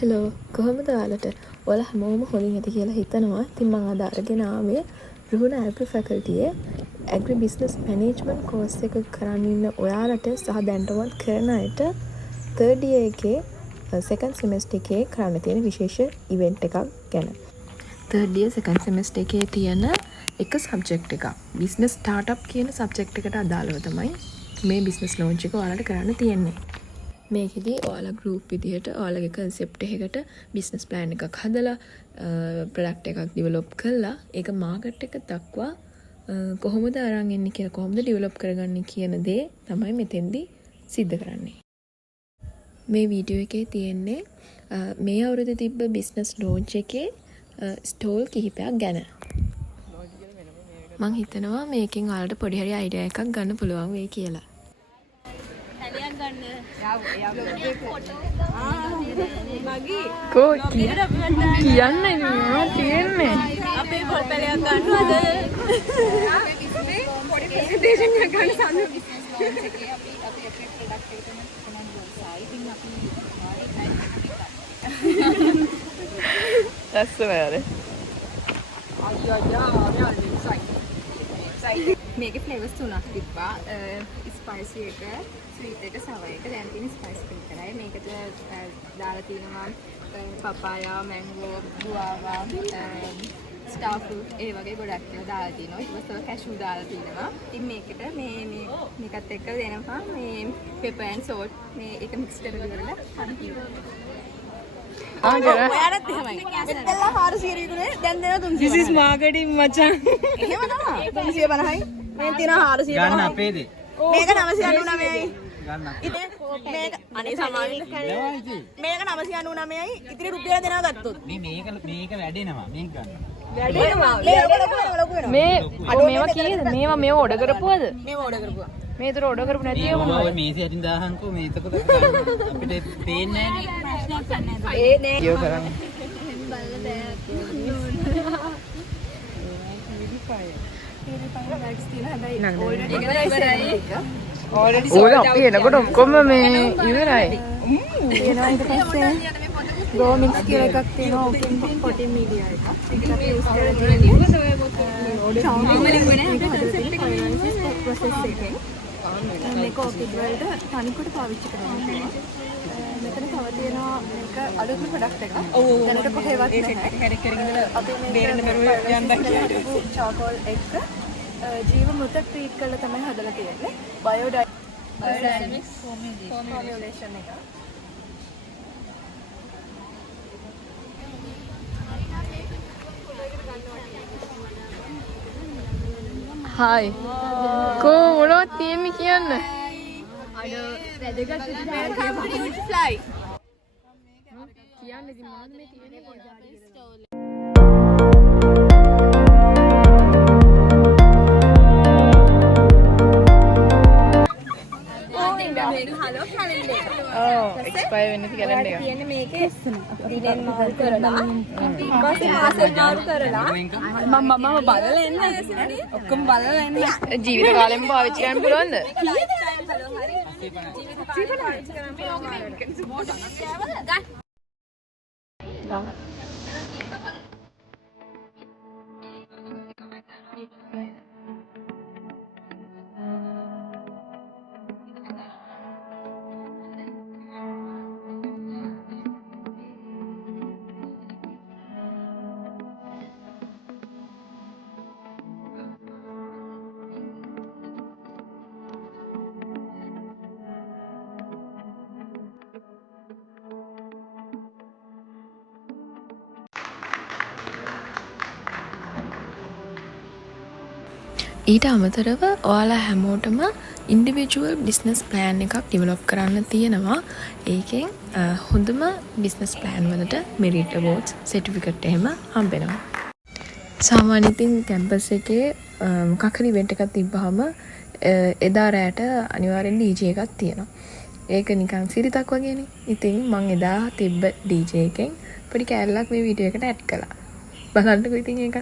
Hello කොහොමද ඔයාලට? ඔයාලා හැමෝම හොඳින් ඇති කියලා හිතනවා. ඉතින් මම අද අරගෙන ආවේ Ruhuna agri ෆැකල්ටියේ agri business management course එක කරන් ඉන්න ඔයාලට සහ දැන්ටමත් කරන අයට third year එකේ second semester එකේ කරන්න තියෙන විශේෂ ඉවෙන්ට් එකක් ගැන. third year second semester එකේ තියෙන එක සබ්ජෙක්ට් එකක් business startup කියන සබ්ජෙක්ට් එකට අදාළව තමයි මේ business launch එක ඔයාලට කරන්න තියෙන්නේ. මේකෙදි ඔයාලා ගෲප් විදිහට ඔයාලගේ concept එකකට business plan එකක් හදලා product එකක් develop කරලා ඒක market එක දක්වා කොහොමද අරන් එන්නේ කියලා කොහොමද develop කරගන්නේ කියන දේ තමයි මෙතෙන්දි සිද්ධ කරන්නේ. මේ වීඩියෝ එකේ තියෙන්නේ මේ අවුරුද්දේ තිබ්බ business launch එකේ stall කිහිපයක් ගැන. මම හිතනවා මේකෙන් ඔයාලට පොඩි හරි idea එකක් ගන්න පුළුවන් වෙයි කියලා. කෝ කියන්නේ නෝ තියන්නේ අපේ පොල්පලයක් ගන්නවද පොඩි ප්‍රසන්ටේෂන් එකක් ගන්න සම්මු එකේ අපි අපේ ප්‍රොඩක්ට් එක තමයි කොහොමද ගොල්සයි ඉතින් අපි ඇස්සමනේ මේකේ ෆ්ලේවර්ස් තුනක් තිබ්බා ස්පයිසි එක ස්වීට් එක සව එක දැන් තියෙන ස්පයිසි එක විතරයි මේකට දාලා තියෙනවා පපායා මැංගෝ ගුආවා ස්ටාර් ෆෘට් ඒ වගේ ගොඩක් ඒවා දාලා තියෙනවා ඊට පස්සේ කැෂු දාලා තියෙනවා ඉතින් මේකට මේකත් එක්ක දෙනවා මේ පෙපර් ඇන්ඩ් සෝල්ට් මේ එක මික්ස් කරලා ඉවරලා ඔයාලත් එහෙමයි. මෙතනලා 400 විකුණේ දැන් දෙනවා 350. This is marketing මචං. එහෙම තමයි. 350යි. මේ තියෙන 450. ගන්න අපේද? මේක 999යි. ගන්න. ඉතින් මේක අනේ සමාවෙන්න කන්නේ. මේක 999යි. ඉතින් රුපියල දෙනවා ගත්තොත්. මේක වැඩෙනවා. මේක ගන්න. වැඩෙනවා. මේ අර මේවා කීයද? මේව ඕඩර් කරපුවද? මේව ඕඩර් කරපුවා. මේ ඒතර ඕඩර් කරපු නැති ඒවා මොනවද? මේ 17000න්කෝ මේ එතකොට අපිට පේන්නේ නැහැ. ඒ නේ. යෝ කරන්නේ. බලන්න බෑ. ඕල්රෙඩි එනකොට ඔක්කොම මේ ඉවරයි. තියෙනවා ඊට පස්සේ ගෝ මික්ස් කියලා එකක් තියෙනවා ඕකෙන් 14 මීඩියා එකක්. ඒකට අපි යූස් කරලා තියෙන්නේ මේක ඔපිඩ් වලට තනිකොට පාවිච්චි කරනවා. මෙතන තව තියෙනවා මේක අලුත්ම ප්‍රොඩක්ට් එකක්. දැනට කොහෙවත් නැහැ. අපි මේක චාකෝල් එක්ක ජීව මෘත ට්‍රීට් කරලා තමයි හදලා තියෙන්නේ. බයෝඩයිනමික්ස් ෆෝමියුලේෂන් එක. හායි කෝ මොනවද තියෙන්නේ කියන්න අර වැදගත් විදිහට ෆ්ලයි කියන්නේ ඉතින් මොනවද මේ තියෙන්නේ පොඩ්ඩක් එක්ස්පයර් වෙන්න තියෙන කැලෙන්ඩර් එක. තියෙන්නේ මේකේ දිනෙන් මාරු කරලා ඊපස්සේ මාසෙන් මාරු කරලා මම බලලා එන්නේ ඔක්කොම බලලා එන්නේ. ජීවිත කාලෙම පාවිච්චි කරන්න පුළුවන්ද? ජීවිත පාවිච්චි කරන්න පුළුවන්. ඊට අමතරව ඔයාලා හැමෝටම ඉන්ඩිවිජුවල් බිස්නස් ප්ලෑන් එකක් ඩෙවලොප් කරන්න තියෙනවා. ඒකෙන් හොඳම බිස්නස් ප්ලෑන් වලට මෙරිට් අවෝඩ්ස් සර්ටිෆිකට් එහෙම හම්බෙනවා. සාමාන්‍යයෙන් ඉතින් කැම්පස් එකේ මොකක් හරි ඉවෙන්ට් එකක් තිබ්බහම එදා රැට අනිවාර්යෙන් DJ එකක් තියෙනවා. ඒක නිකන් සිරිතක් වගේනේ. ඉතින් මම එදා තිබ්බ DJ එකෙන් පොඩි කෑල්ලක් මේ වීඩියෝ එකට ඇඩ් කළා. බලන්නකෝ ඉතින් ඒක.